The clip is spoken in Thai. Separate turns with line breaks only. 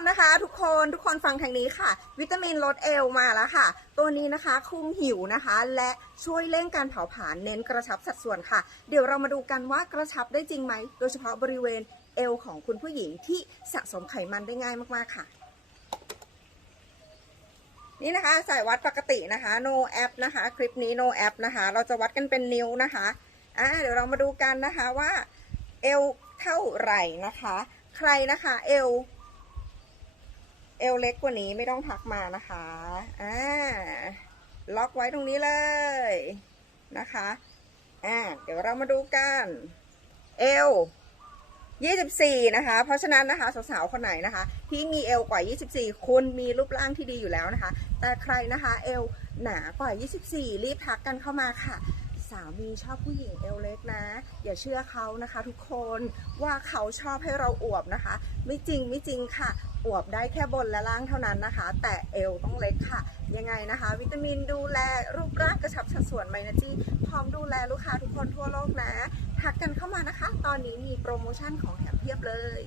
คนนะคะ ทุกคนทุกคนฟังทางนี้ค่ะ วิตามินลดเอวมาแล้วค่ะ ตัวนี้นะคะคุมหิวนะคะ และช่วยเร่งการเผาผลาญเน้นกระชับสัดส่วนค่ะ เดี๋ยวเรามาดูกันว่ากระชับได้จริงไหม โดยเฉพาะบริเวณเอวของคุณผู้หญิงที่สะสมไขมันได้ง่ายมากๆค่ะ นี่นะคะสายวัดปกตินะคะ no app นะคะ คลิปนี้ no app นะคะ เราจะวัดกันเป็นนิ้วนะคะอ่าเดี๋ยวเรามาดูกันนะคะว่าเอวเท่าไหร่นะคะ ใครนะคะเอว เอวเล็กกว่านี้ไม่ต้องทักมานะคะ อ่า ล็อกไว้ตรงนี้เลยนะคะ อ่า เดี๋ยวเรามาดูกัน เอว24 นะคะ เพราะฉะนั้นนะคะสาวๆคนไหนนะคะ ที่มีเอวกว่า 24 คุณมีรูปร่างที่ดีอยู่แล้วนะคะ แต่ใครนะคะ เอวหนากว่า 24 รีบทักกันเข้ามาค่ะ สามีชอบผู้หญิงเอวเล็กนะ อย่าเชื่อเขานะคะทุกคนว่าเขาชอบให้เราอวบนะคะ ไม่จริงไม่จริงค่ะ อวบได้แค่บนและล่างเท่านั้นนะคะ แต่เอวต้องเล็กค่ะ ยังไงนะคะ วิตามินดูแลรูปร่างกระชับสัดส่วนไมนาจีพร้อมดูแลลูกค้าทุกคนทั่วโลกนะ ทักกันเข้ามานะคะ ตอนนี้มีโปรโมชั่นของแถมเพียบเลย